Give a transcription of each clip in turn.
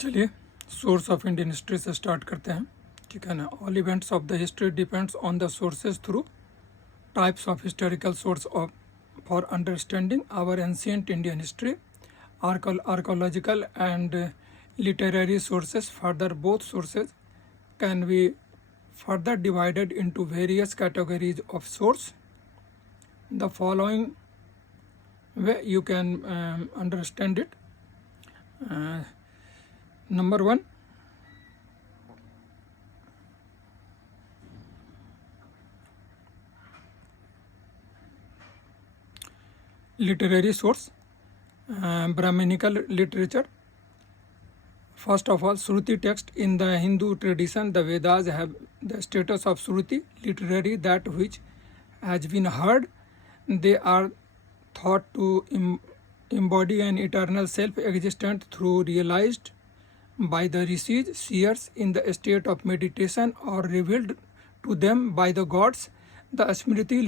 चलिए source of Indian history से start करते हैं, ठीक है ना। All events of the history depends on the sources through types of historical source of for understanding our ancient Indian history archaeological and literary sources. Further, both sources can be further divided into various categories of source. The following way you can understand it. Number one, literary source, Brahminical literature. First of all, Shruti text. In the Hindu tradition, the Vedas have the status of Shruti, literary, that which has been heard. They are thought to embody an eternal self-existent through realized by the rishis, seers in the state of meditation, or revealed to them by the gods. The Smriti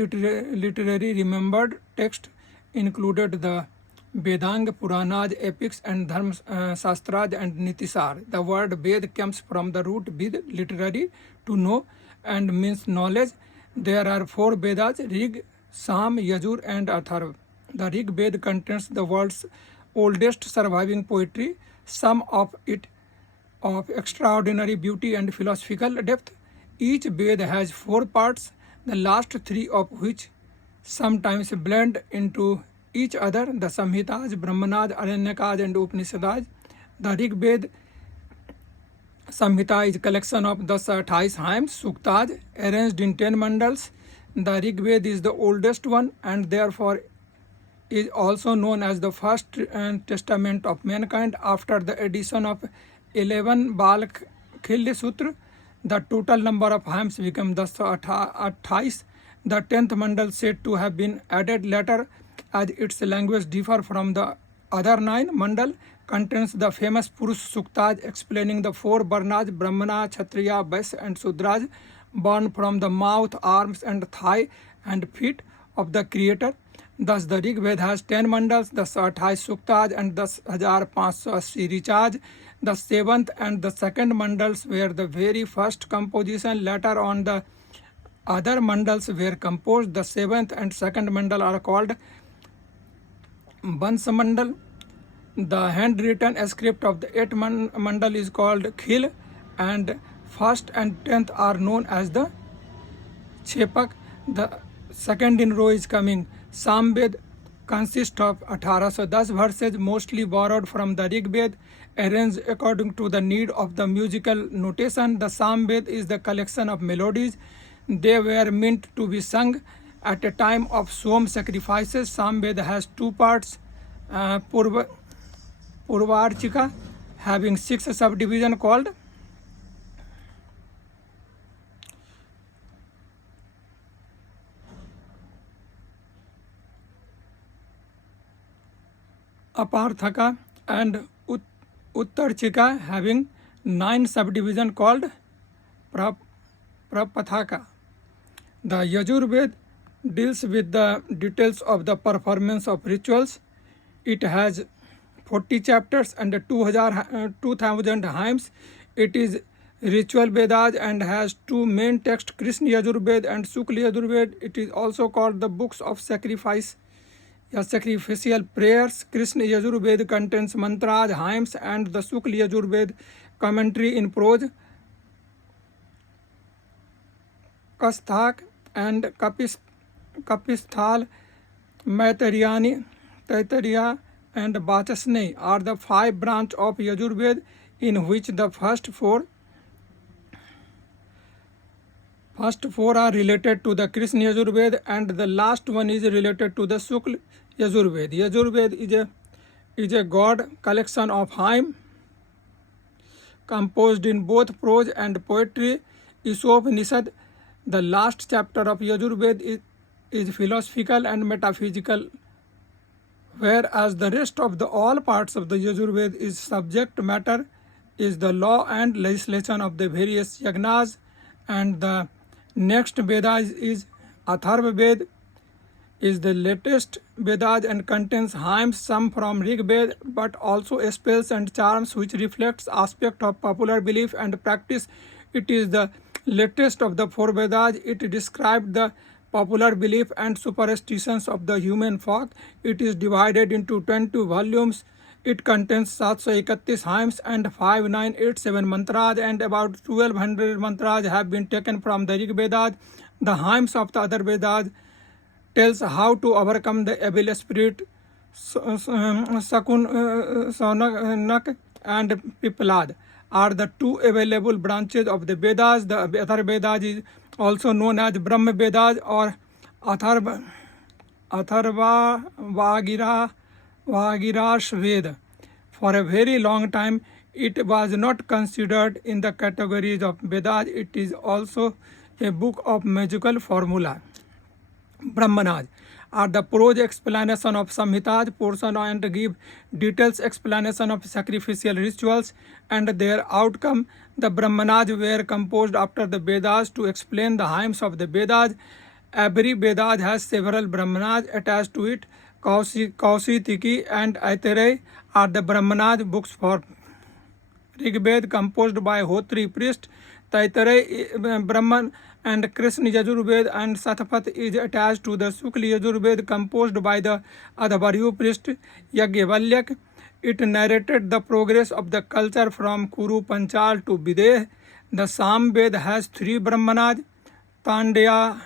literary remembered text included the Vedanga, Puranas, epics, and Dharma Shastras and Nitisar. The word Ved comes from the root Vid, literary, to know, and means knowledge. There are 4 Vedas: Rig, Sam, Yajur, and Atharva. The Rig Ved contains the world's oldest surviving poetry, some of it of extraordinary beauty and philosophical depth. Each Ved has 4 parts, the last 3 of which sometimes blend into each other: the Samhitas, Brahmanas, Aranyakas, and Upanishads. The Rig Ved Samhita is a collection of 28 hymns, Suktas, arranged in 10 mandals. The Rig Ved is the oldest one and therefore is also known as the first testament of mankind. After the addition of 11 Bal Khilya Sutra, the total number of hymns became 28. The 10th mandal said to have been added later, as its language differ from the other 9. Mandal contains the famous Purush Suktas explaining the 4 Varnas: Brahmana, Kshatriya, Vaishya, and Sudras, born from the mouth, arms, and thigh and feet of the Creator. Thus, the Rig Veda has 10 mandals, the 28 Suktas, and 10,580 Richas. The 7th and the 2nd mandals were the very first composition. Later on, the other mandals were composed. The 7th and 2nd mandal are called Vansa Mandal. The handwritten script of the 8th mandal is called Khil, and 1st and 10th are known as the Chepak. The second in row is coming. Samved consists of 1810 verses, mostly borrowed from the Rig Veda, arranged according to the need of the musical notation. The Samved is the collection of melodies. They were meant to be sung at a time of Som sacrifices. Samved has 2 parts, Purvarchika, having 6 subdivisions called Aparthaka, and Uttarchika, having 9 subdivisions called Prapathaka. The Yajurved deals with the details of the performance of rituals. It has 40 chapters and 2000 hymns. It is ritual Vedas and has 2 main texts, Krishna Yajurved and Shukla Yajurved. It is also called the books of sacrifice, sacrificial prayers. Krishna Yajurved contains mantras, hymns, and the Shukla Yajurved commentary in prose. Kasthak and Kapisthal, Taittiriya, and Vachasneyi are the 5 branches of Yajurved, in which the first four are related to the Krishna Yajurved and the last one is related to the Shukla Yajurved. Yajurved is a god collection of hymns composed in both prose and poetry. Isopanishad, the last chapter of Yajurved, is philosophical and metaphysical, whereas the rest of all parts of the Yajurved is subject matter, is the law and legislation of the various yagnas. And the next Veda is Atharva Ved. is the latest Vedas and contains hymns, some from Rig Veda, but also spells and charms which reflects aspect of popular belief and practice. It is the latest of the four Vedas. It describes the popular belief and superstitions of the human folk. It is divided into 20 volumes. It contains 731 hymns and 5987 mantras, and about 1200 mantras have been taken from the Rig Vedas. The hymns of the other Vedas tells how to overcome the evil spirit Sakunak and Piplad are the two available branches of the Vedas. The other Vedas is also known as Brahma Vedas or Atharva Vagirash Veda. For a very long time, it was not considered in the categories of Vedas. It is also a book of magical formula. Brahmanas are the prose explanation of Samhitas portion and give details explanation of sacrificial rituals and their outcome. The Brahmanas were composed after the Vedas to explain the hymns of the Vedas. Every Vedas has several Brahmanas attached to it. Kausitiki and Aitareya are the Brahmanas books for Rig Veda composed by Hotri priest. Taitareya Brahman and Krishna Yajurveda and Sataphat is attached to the Shukla Yajurveda composed by the Adhvaryu priest Yajnavalkya. It narrated the progress of the culture from Kuru Panchal to Videha. The Sam Veda has three Brahmanas, Tandya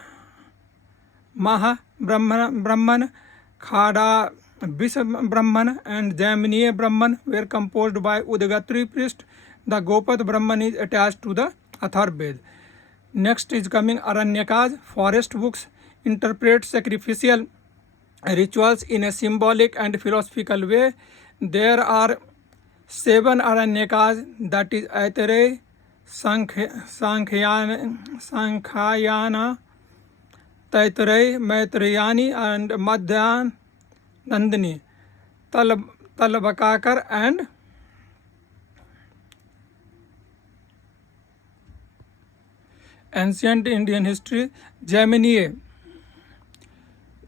Maha Brahman, Khada Visa Brahman and Jaiminiya Brahman were composed by Udgatri priest. The Gopat Brahman is attached to the Atharvaveda. Next is coming Aranyakas. Forest books interpret sacrificial rituals in a symbolic and philosophical way. There are 7 Aranyakas, that is Aitareya, Sankhayana, Taitareya, Maitrayani and Madhyan Nandini, Talabakakar and Ancient Indian History, Jaiminiya.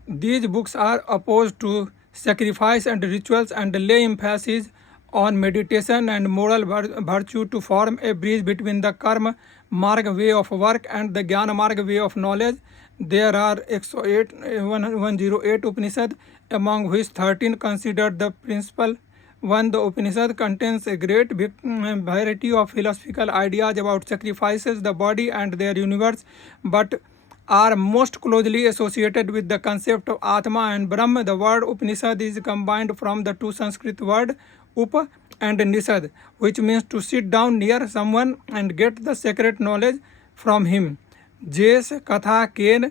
These books are opposed to sacrifice and rituals and lay emphasis on meditation and moral virtue to form a bridge between the Karma Marg way of work and the Jnana Marg way of knowledge. There are 108 Upanishad, among which 13 considered the principal one. The Upanishad contains a great variety of philosophical ideas about sacrifices, the body and their universe, but are most closely associated with the concept of Atma and Brahma. The word Upanishad is combined from the two Sanskrit words Upa and Nishad, which means to sit down near someone and get the sacred knowledge from him. Jes, Katha, Ken,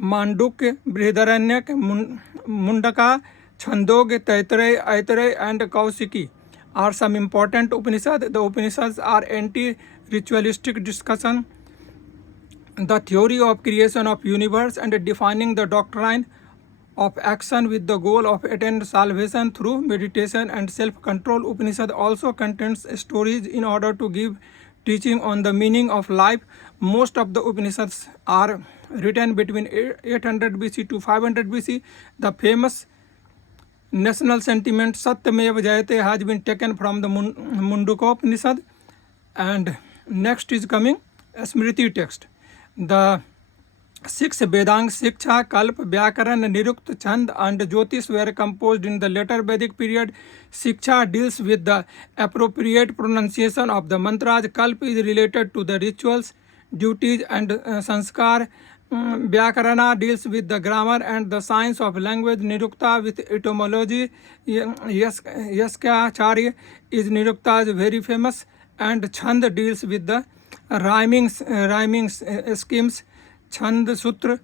Mandukya, Brihadaranyaka, Mundaka, Chandogya, Taitareya, Aitareya and Kausiki are some important Upanishads. The Upanishads are anti-ritualistic discussion the theory of creation of universe and defining the doctrine of action with the goal of attaining salvation through meditation and self-control. Upanishad also contains stories in order to give teaching on the meaning of life. Most of the Upanishads are written between 800 BC to 500 BC. The famous national sentiment Satyameva Jayate has been taken from the Mundukopanishad. And next is coming a Smriti text. The 6 Vedang, Shiksha, Kalp, Vyakaran, Nirukta, Chand and Jyotish were composed in the later Vedic period. Shiksha deals with the appropriate pronunciation of the mantras. Kalp is related to the rituals, duties and sanskar. Vyakarana deals with the grammar and the science of language. Nirukta with etymology. Yaskacharya is Nirukta's very famous. And Chand deals with the rhyming schemes. Chand Sutra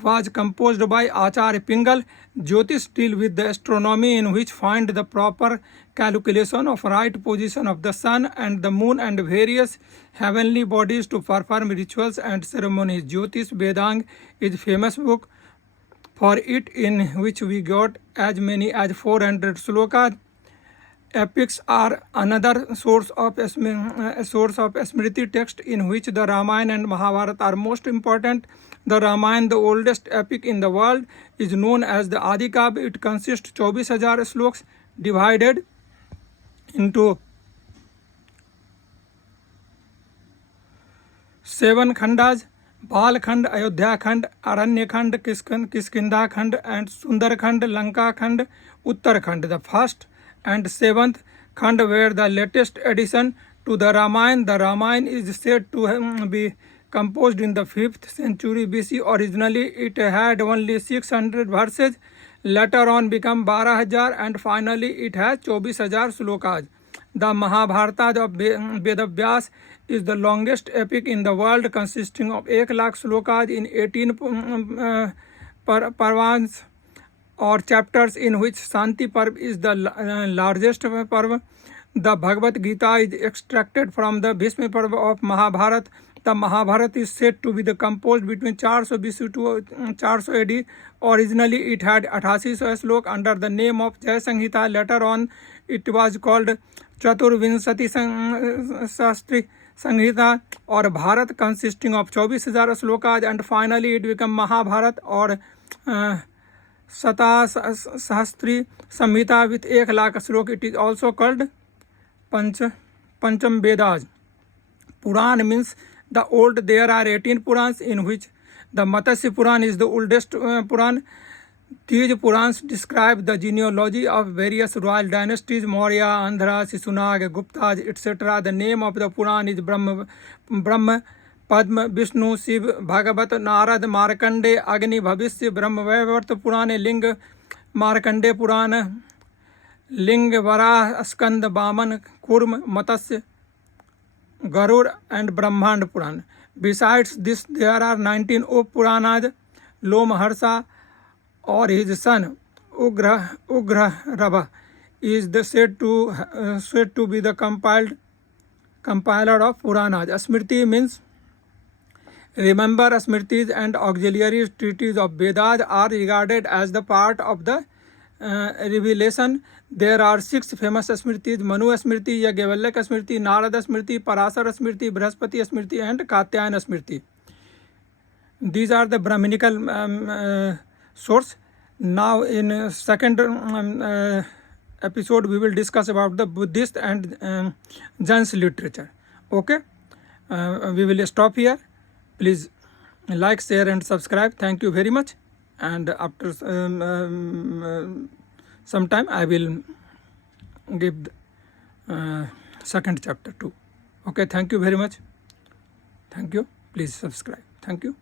was composed by Acharya Pingal. Jyotish deal with the astronomy, in which find the proper calculation of right position of the sun and the moon and various heavenly bodies to perform rituals and ceremonies. Jyotish Vedang is famous book for it, in which we got as many as 400 slokas. Epics are another source of Smriti text in which the Ramayana and Mahabharata are most important. The Ramayana, the oldest epic in the world, is known as the Adi Kavya. It consists 24,000 sloks divided into 7 khandas: Bal Khand, Ayodhya Khand, Aranya Khand, Kiskinda Khand, and Sundar Khand, Lanka Khand, Uttar Khand. The first and seventh Khand were the latest addition to the Ramayana. The Ramayana is said to be composed in the 5th century BC. Originally, it had only 600 verses. Later on, became 12,000, and finally, it has 24,000 slokas. The Mahabharata of Vedavyas is the longest epic in the world, consisting of 1,00,000 slokas in 18 parvans or chapters, in which Shanti Parv is the largest parv. The Bhagavad Gita is extracted from the Bhishma Parv of Mahabharata. The Mahabharata is said to be composed between 400 BC to 400 AD. Originally, it had 88 slok under the name of Jai Samhita. Later on, it was called Chaturvinshati Shastri Samhita or Bharat, consisting of 24,000 slokas, and finally it became Mahabharata or Sata Sahastri Samhita with 1,00,000 slok. It is also called Pancham Vedas. Puran means the old. There are 18 Purans, in which the Matsya Puran is the oldest Puran. These Purans describe the genealogy of various royal dynasties: Maurya, Andhra, Shishunag, Guptas, etc. The name of the Puran is Brahma, Padma, Vishnu, Shiv, Bhagavat, Narad, Markande, Agni, Bhavishya, Brahmavaivarta Puran, Ling, Markande Puran, Ling, Vara, Skand, Baman, Kurm, Matsya, Garud, and Brahmand Puran. Besides this, there are 19 Up-Puranas. Lomharsha or his son Ugra Rava is said to be the compiler of Puranas. Smriti means remember. Smritis and auxiliary treatises of Vedas are regarded as the part of the revelation. There are 6 famous Smritis: Manu Smriti, Yajnavalkya Smriti, Narada Smriti, Parasara Smriti, Brihaspati Smriti, and Katyayana Smriti. These are the Brahminical source. Now in second episode we will discuss about the Buddhist and Jain's literature. Okay, we will stop here. Please like, share and subscribe. Thank you very much, and after some time I will give the second chapter too. Okay, thank you very much. Thank you. Please subscribe. Thank you.